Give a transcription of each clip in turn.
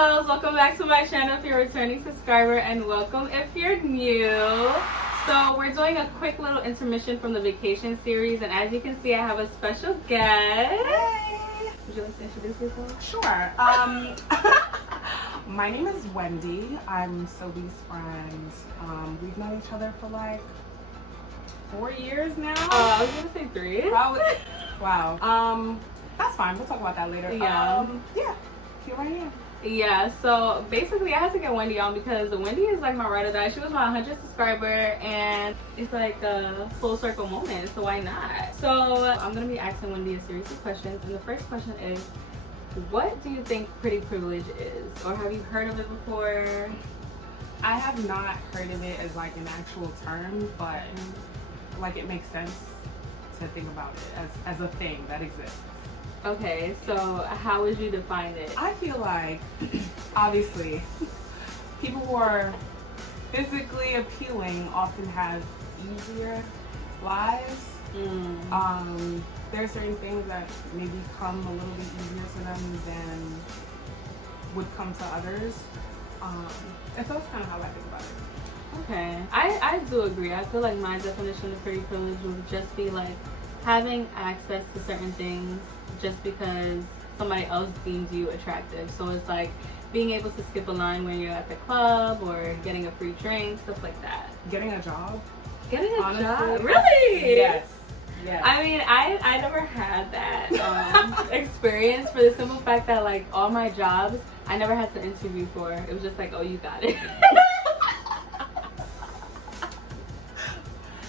loves, welcome back to my channel if you're a returning subscriber, and welcome if you're new. So we're doing a quick little intermission from the vacation series, and as you can see I have a special guest. Hey. Would you like to introduce yourself? Sure. My name is Wendy. I'm Sobee's friend. We've known each other for like 4 years now. I was gonna say 3. Probably. Wow. That's fine. We'll talk about that later. Yeah. Yeah. Here I am. Yeah, so basically I had to get Wendy on because Wendy is like my ride or die. She was my 100th subscriber and it's like a full circle moment, so why not? So I'm gonna be asking Wendy a series of questions, and the first question is, what do you think pretty privilege is? Or have you heard of it before? I have not heard of it as like an actual term, but like it makes sense to think about it as a thing that exists. Okay, so how would you define it? I feel like, obviously, people who are physically appealing often have easier lives. There are certain things that maybe come a little bit easier to them than would come to others. And so that's kind of how I think about it. Okay, I do agree. I feel like my definition of pretty privilege would just be like having access to certain things just because somebody else deems you attractive. So it's like being able to skip a line when you're at the club, or getting a free drink, stuff like that. Getting a job? Getting a Honestly, job? Really? Yes. Yes. I mean, I never had that experience, for the simple fact that like all my jobs, I never had to interview for. It was just like, oh, you got it.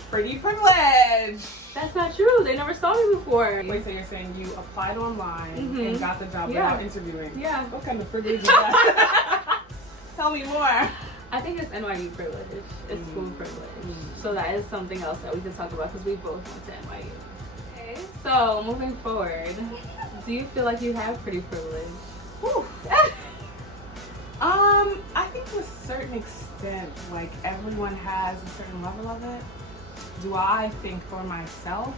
Pretty privilege. That's not true. They never saw me before. Wait, so you're saying you applied online and got the job Yeah. without interviewing? Yeah. What kind of privilege is that? Tell me more. I think it's NYU privilege. It's school privilege. So that is something else that we can talk about because we both went to NYU. Okay. So moving forward, do you feel like you have pretty privilege? Whew. I think to a certain extent, like everyone has a certain level of it. Do I think for myself?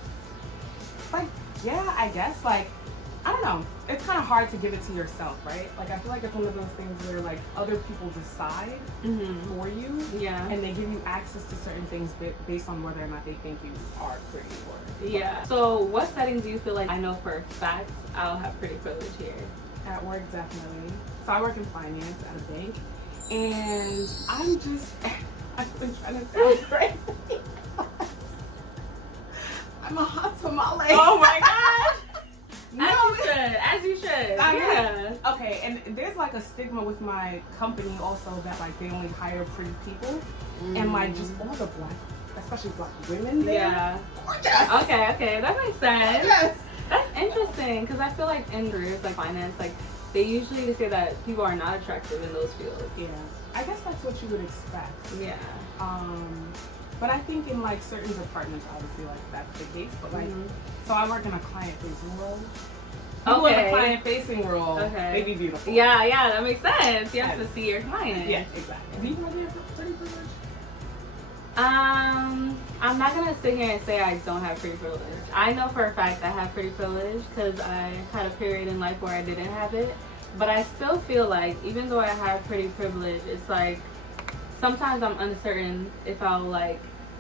Like, yeah, I guess. Like, I don't know. It's kind of hard to give it to yourself, right? Like, I feel like it's one of those things where, like, other people decide for you. Yeah. And they give you access to certain things based on whether or not they think you are pretty or... Yeah. So what setting do you feel like I know for a fact I'll have pretty privilege here? At work, definitely. So I work in finance at a bank. And I'm just... I've been trying to sound crazy. I'm a hot tamale. Oh my gosh! No, As you should. I Yeah. mean, okay, and there's like a stigma with my company also that like they only hire pretty people, and like just all the black, especially black women there. Yeah. Gorgeous. Okay, that makes sense. Yes. That's interesting because I feel like in careers like finance, like they usually say that people are not attractive in those fields. Yeah. I guess that's what you would expect. Yeah. But I think in like certain departments, obviously, like that's the case. But like, so I work in a client-facing role. People in a client-facing role, they be beautiful. Yeah, that makes sense. You have to see your client. Yeah, exactly. Do you want to be pretty privileged? I'm not gonna sit here and say I don't have pretty privilege. I know for a fact I have pretty privilege because I had a period in life where I didn't have it. But I still feel like even though I have pretty privilege, it's like sometimes I'm uncertain if I'll like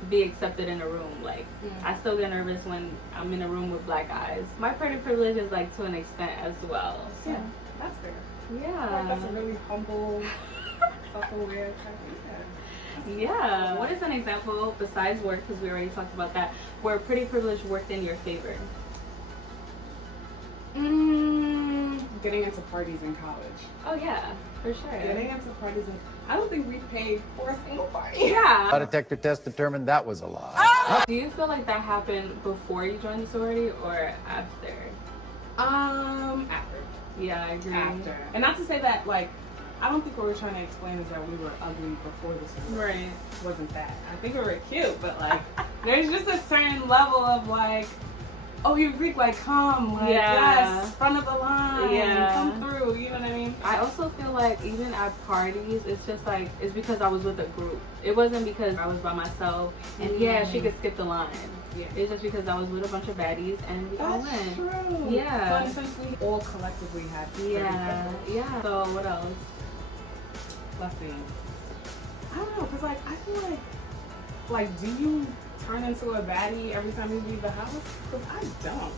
be accepted in a room. Like I still get nervous when I'm in a room with black guys. My pretty privilege is like to an extent as well. So. Yeah, that's fair. Yeah. Like, that's a really humble, self-aware type of Yeah. What is an example besides work, because we already talked about that, where pretty privilege worked in your favor? Getting into parties in college. Oh yeah, for sure. Getting into parties I don't think we paid for a single party. Yeah. A detector test determined that was a lie. Do you feel like that happened before you joined the sorority or after? After. Yeah, I agree. After. And not to say that, like, I don't think what we're trying to explain is that we were ugly before the sorority. Right. It wasn't that. I think we were cute, but like, there's just a certain level of like, oh, you Greek, like, come, like, yes, front of the line, come through, you know what I mean? I also feel like even at parties, it's just like, it's because I was with a group. It wasn't because I was by myself, and yeah, she could skip the line. Yeah. It's just because I was with a bunch of baddies, and we all went. That's true. Yeah. So since we all collectively had Yeah. So what else? Let's see. I don't know, cause like I feel like do you turn into a baddie every time you leave the house? Cause I don't.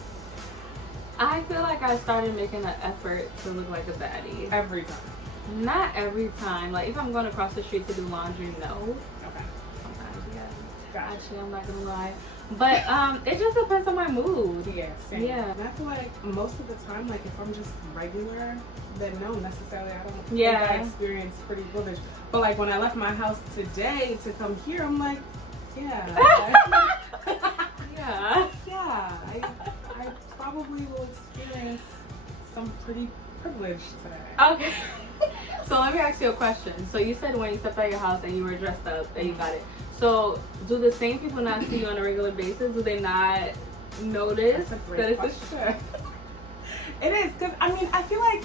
I feel like I started making an effort to look like a baddie. Every time. Not every time. Like if I'm going across the street to do laundry, no. Okay. Sometimes, yeah. Gotcha. Actually, I'm not gonna lie. But it just depends on my mood. Yeah, same. Yeah. And I feel like most of the time, like if I'm just regular, then no, necessarily I don't Yeah. think I experience pretty privilege. But like when I left my house today to come here, I'm like, yeah. Yeah. Yeah. I probably will experience some pretty privilege today. Okay. So let me ask you a question. So you said when you stepped out of your house and you were dressed up and you got it. So do the same people not see you on a regular basis? Do they not notice That's a that great it's question. It is, because I mean, I feel like,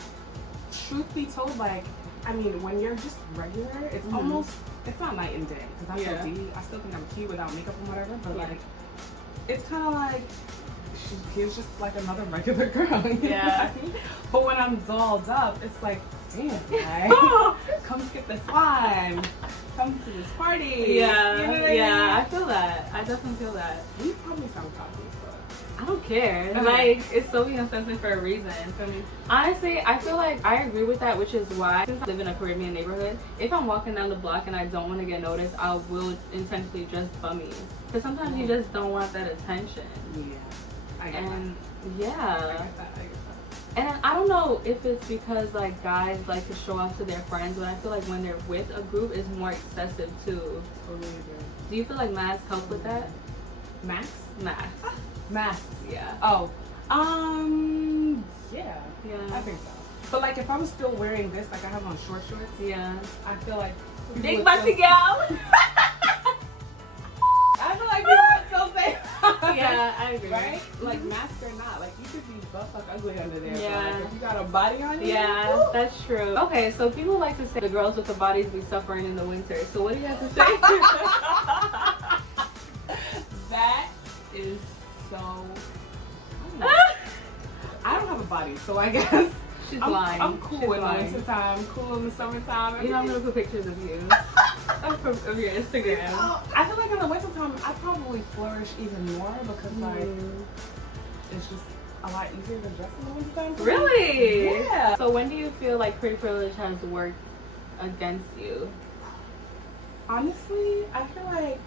truth be told, like, I mean, when you're just regular, it's almost, it's not night and day. Because I'm so deep, I still think I'm cute without makeup and whatever, but like, it's kind of like, she's just like another regular girl. You know what I mean? But when I'm dolled up, it's like, damn, like, come skip this line. Come to this party. Yeah, you know what I mean? I feel that. I definitely feel that. We probably sound cocky, but I don't care. Okay. Like, it's so being sensitive for a reason. Honestly, I feel like I agree with that, which is why, since I live in a Caribbean neighborhood, if I'm walking down the block and I don't want to get noticed, I will intentionally dress bummy. Because sometimes you just don't want that attention. yeah, I get And that. yeah. I get that. And I don't know if it's because like guys like to show off to their friends, but I feel like when they're with a group, it's more excessive too. Totally agree. Do you feel like masks help with that? Max? Masks. Masks. Yeah. Oh. Yeah. Yeah. I think so. But like if I was still wearing this, like I have on short shorts, Yeah. I feel like Big would bussy still- gal. I feel like people would still say Yeah, I agree. right? Like mask or not, like you could be butt fuck ugly under there. Yeah. But like if you got a body on you, Yeah, woo. that's true. Okay, so people like to say the girls with the bodies be suffering in the winter. So what do you have to say? That is so. I don't have a body, so I guess She's I'm, lying. I'm cool She's in the lying. wintertime, cool in the summertime. You know, I'm gonna put pictures of you of your Instagram. I feel like in the wintertime, I probably flourish even more because like it's just a lot easier to dress in the wintertime. for me. Really? Yeah. So when do you feel like pretty privilege has worked against you? Honestly, I feel like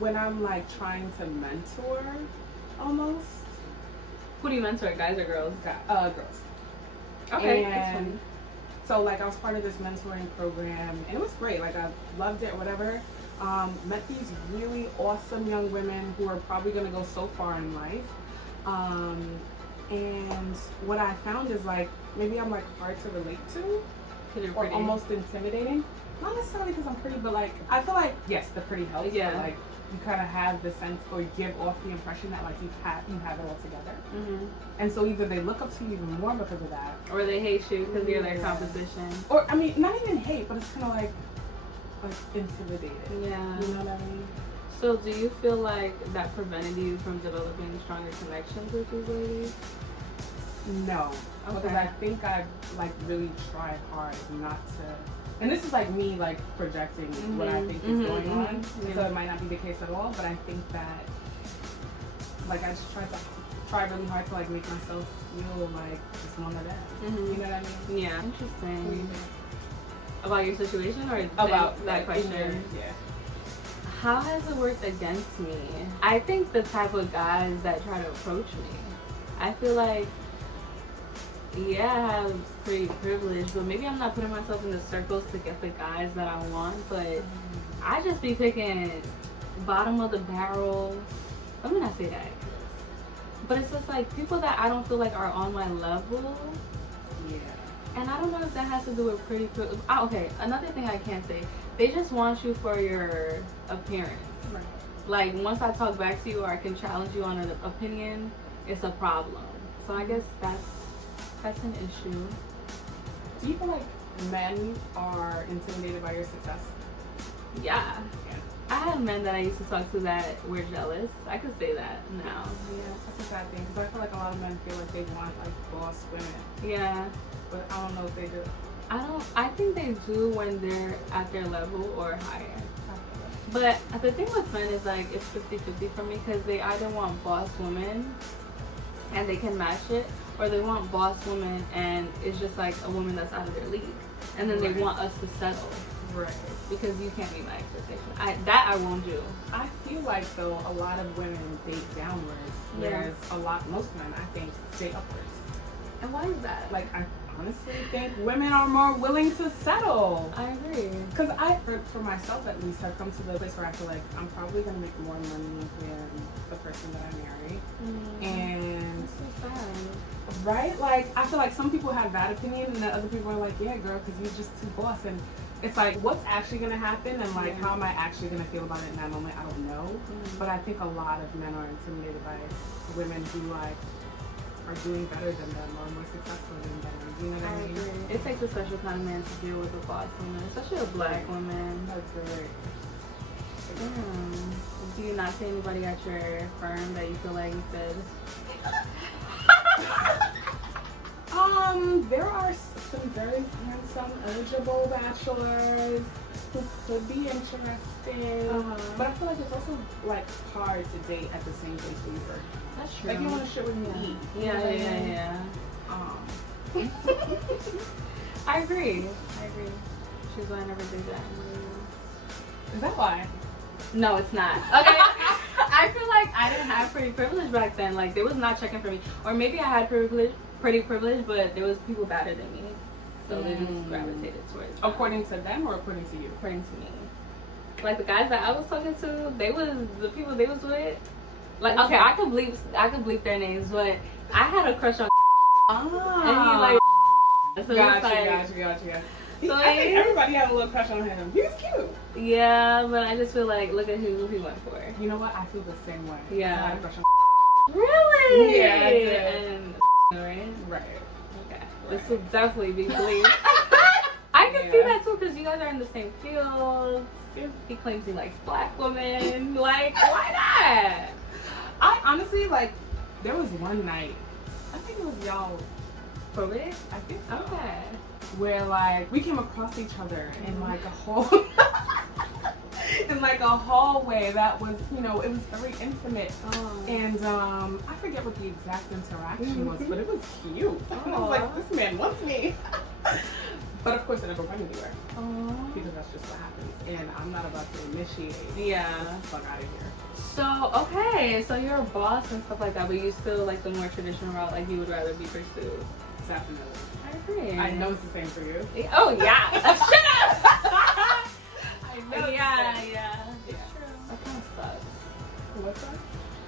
when I'm like trying to mentor, almost Who do you mentor, guys or girls? girls. Okay, that's And funny. so like I was part of this mentoring program and it was great. Like I loved it, whatever. Met these really awesome young women who are probably gonna go so far in life. And what I found is like maybe I'm like hard to relate to, 'Cause you're or pretty. almost intimidating. Not necessarily because I'm pretty, but like I feel like yes, the pretty helps. Yeah. But, like you kind of have the sense or give off the impression that like you have it all together. Mhm. And so either they look up to you even more because of that, Or they hate you because you're their Yeah. competition. or I mean, not even hate, but it's kind of like intimidated. Yeah. You know what I mean? So do you feel like that prevented you from developing stronger connections with these ladies? No, because Okay. I think I like really tried hard not to. And this is like me like projecting what I think is going on. Yeah. So it might not be the case at all, but I think that like I just try really hard to like make myself feel like just one of them. Mhm. You know what I mean? Yeah. What do you Interesting. think? About your situation or About that like, in question? your- yeah. How has it worked against me? I think the type of guys that try to approach me. I feel like, yeah, I have pretty privilege, but maybe I'm not putting myself in the circles to get the guys that I want, but I just be picking bottom of the barrel. Let me not say that. But it's just like people that I don't feel like are on my level. Yeah. And I don't know if that has to do with pretty privilege. Oh, okay, another thing I can't say. They just want you for your appearance. Right. Like once I talk back to you or I can challenge you on an opinion, it's a problem. So I guess that's an issue. Do you feel like men are intimidated by your success? Yeah. Yeah. I had men that I used to talk to that were jealous. I could say that now. Yeah, that's a sad thing because I feel like a lot of men feel like they want like boss women, Yeah. but I don't know if they do. I don't I think they do when they're at their level or higher. But the thing with men is like it's 50-50 for me because they either want boss women and they can match it, or they want boss women and it's just like a woman that's out of their league, and then they want us to settle. Right. Because you can't meet my expectation. I won't do. I feel like though a lot of women date downwards, whereas most men I think date upwards. And why is that? Like I honestly think women are more willing to settle. I agree. Because for myself at least, I've come to the place where I feel like I'm probably going to make more money than the person that I marry. And that's so sad. Right? Like, I feel like some people have that opinion and then other people are like, yeah, girl, because you're just too boss. And it's like, what's actually going to happen? And like, how am I actually going to feel about it in that moment? I don't know. But I think a lot of men are intimidated by women who like are doing better than them or more successful than them. You know what I mean? Agree. It takes a special kind of man to deal with a boss woman, especially a black woman. That's right. Do you not see anybody at your firm that you feel like you could? There are some very handsome, eligible bachelors who could be interesting. But I feel like it's also like hard to date at the same place we work. That's true. Like you want to shit with me. Yeah. I agree. She's why I never did that. Is that why? No, it's not. Okay. I feel like I didn't have pretty privilege back then. Like, they was not checking for me. Or maybe I had pretty privilege, but there was people better than me. So they just gravitated towards me. According to them or according to you? According to me. Like, the guys that I was talking to, they was the people they was with. Like, okay, I could bleep their names, but I had a crush on and he like so Gotcha. So I think everybody had a little crush on him. He was cute. Yeah, but I just feel like, look at who he went for. You know what? I feel the same way. Yeah. I had a crush on Really? Yeah, I did. And right. Okay. This will definitely be believed. I can see that too because you guys are in the same field. He claims he likes black women. Like, why not? I honestly, like, there was one night, I think it was y'all For real? I think so. Okay. Where like we came across each other in like a whole in like a hallway that was, you know, it was very intimate. And I forget what the exact interaction was, but it was cute. And I was like, this man wants me. But of course it never went anywhere. Because that's just what happens. And I'm not about to initiate. Yeah. Get the fuck out of here. So, okay, so you're a boss and stuff like that, but you still like the more traditional route, like you would rather be pursued. Definitely. I agree. I know it's the same for you. Oh, yeah. Shut up! I know. Yeah. Yeah. It's true. That kind of sucks. What's that?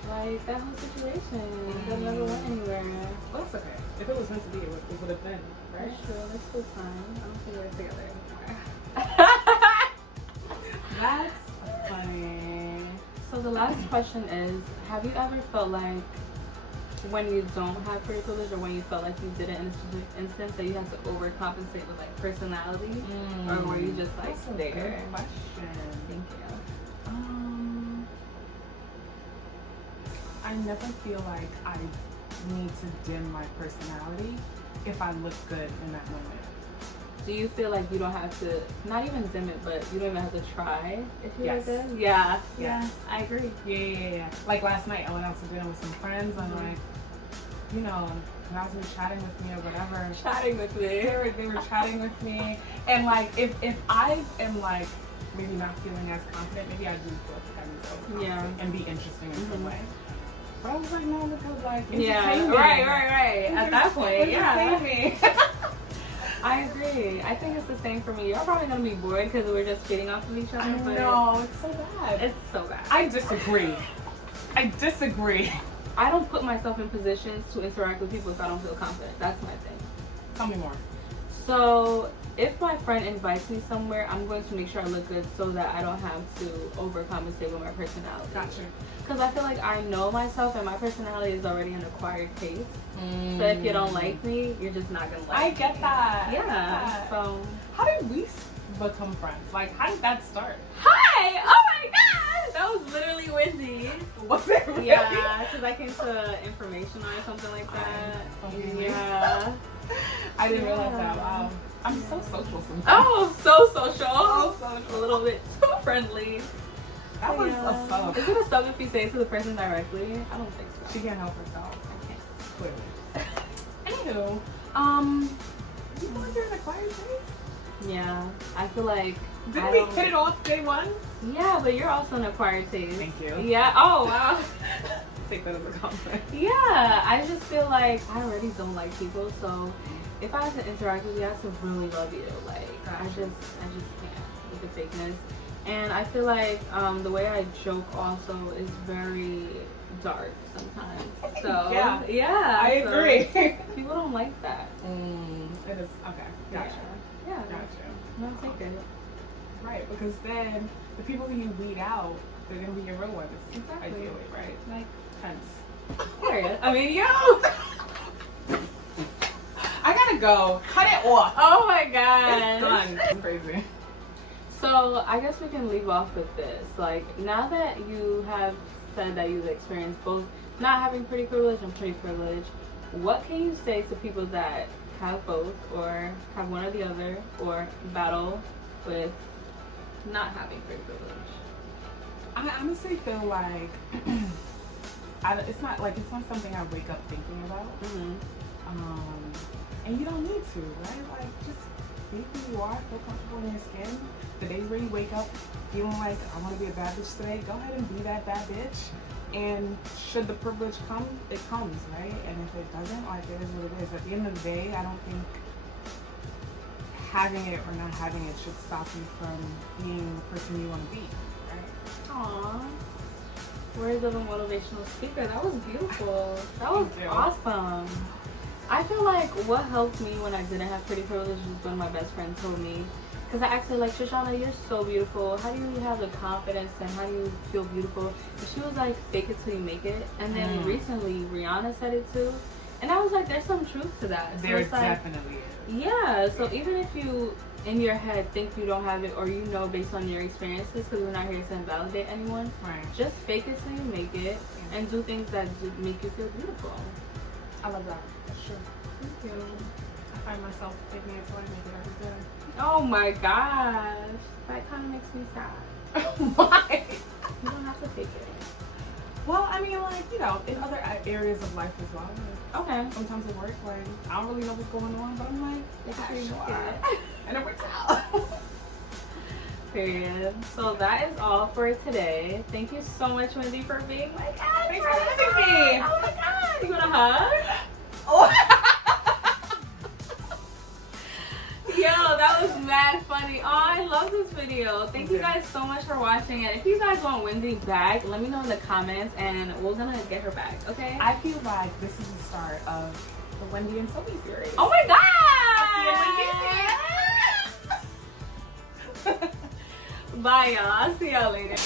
Like, that whole situation. That never went anywhere. Well, that's okay. If it was meant to be, it would have been, right? That's true. That's still fine. I don't think we're together anymore. That's funny. So the last question is, have you ever felt like when you don't have pretty privilege, or when you felt like you didn't in a specific instance, that you had to overcompensate with like personality, or were you just like That's a there? good question. Thank you. I never feel like I need to dim my personality if I look good in that moment. Do you feel like you don't have to, not even dim it, but you don't even have to try if you Yes. look good? Yeah. Yes. I agree. Yeah. Like last night, I went out to dinner with some friends, and like, you know, guys were chatting with me or whatever. Chatting with me. They were chatting with me, and like if I am like maybe not feeling as confident, maybe I do feel like I need to overcompensate and be interesting in some way. But I was like, no, look how like entertain me. Right. At that point, yeah. Me. I agree. I think it's the same for me. You're probably gonna be bored because we're just feeding off of each other. I know, it's so bad. It's so bad. I disagree. I don't put myself in positions to interact with people if I don't feel confident. That's my thing. Tell me more. So if my friend invites me somewhere, I'm going to make sure I look good so that I don't have to overcompensate with my personality. Gotcha. Because I feel like I know myself and my personality is already an acquired taste. So if you don't like me, you're just not gonna like me. I get that. Yeah. So how did we become friends? Like, how did that start? hi! Oh my god! That was literally Wendy. Was it really? Yeah, because I came to information or something like that. Okay. Yeah. I didn't realize that. Wow. I'm so social sometimes. Oh, so social. So social. A little bit too friendly. That was a sub. Is it a sub if you say it to the person directly? I don't think so. She can't help herself. I can't. Clearly. Anywho, you feel like you're in a quiet taste? Yeah, I feel like. Didn't we hit it off day one? Yeah, but you're also an acquired taste. Thank you. Yeah. Oh wow. Take that as a compliment. Yeah, I just feel like I already don't like people, so if I have to interact with you, I have to really love you. Like I just can't with the fakeness. And I feel like the way I joke also is very dark sometimes. So yeah, I agree. People don't like that. It is okay. Gotcha. Yeah. Gotcha. No, take it. Right, because then the people who you weed out, they're gonna be your real ones. Exactly. Ideally, right? Like, Hence. period. I mean, yo. I gotta go. Cut it off. Oh my god. It's done. It's crazy. So I guess we can leave off with this. Like, now that you have said that you've experienced both not having pretty privilege and pretty privilege, what can you say to people that have both or have one or the other or battle with not having pretty privilege? I honestly feel like it's not something I wake up thinking about. And you don't need to, right? Like, just be who you are, feel comfortable in your skin. The days where you wake up feeling like I want to be a bad bitch today, go ahead and be that bad bitch. And should the privilege come, it comes, right? And if it doesn't, like, it is what it is. At the end of the day, I don't think having it or not having it should stop you from being the person you want to be, right? Aww. Words of a motivational speaker. That was beautiful. That was awesome. I feel like what helped me when I didn't have pretty privilege was when my best friend told me, because I asked her, like, Shoshana, you're so beautiful. How do you have the confidence and how do you feel beautiful? And she was like, fake it till you make it. And then recently Rihanna said it too. And I was like, there's some truth to that. So there it's like, definitely is. Yeah, so even if you in your head think you don't have it, or you know based on your experiences, because we're not here to invalidate anyone, right? Just fake it till you make it and do things that make you feel beautiful. I love that. That's true. Thank you. I find myself faking it till I make it every day. Oh my gosh, that kind of makes me sad. Why? You don't have to fake it. Well, I mean, like, you know, in other areas of life as well. Like, Okay. sometimes at work, like, I don't really know what's going on, but I'm like, yeah, sure. And it works out. Period. So that is all for today. Thank you so much, Wendy, for being my guest. Thanks for having me. Oh my god. You want a hug? Oh. Yo, that was mad funny. Oh, I love this video. Thank you guys so much for watching. And if you guys want Wendy back, let me know in the comments and we're gonna get her back, okay? I feel like this is the start of the Wendy and Toby series. Oh my god! Bye, y'all. I'll see y'all later.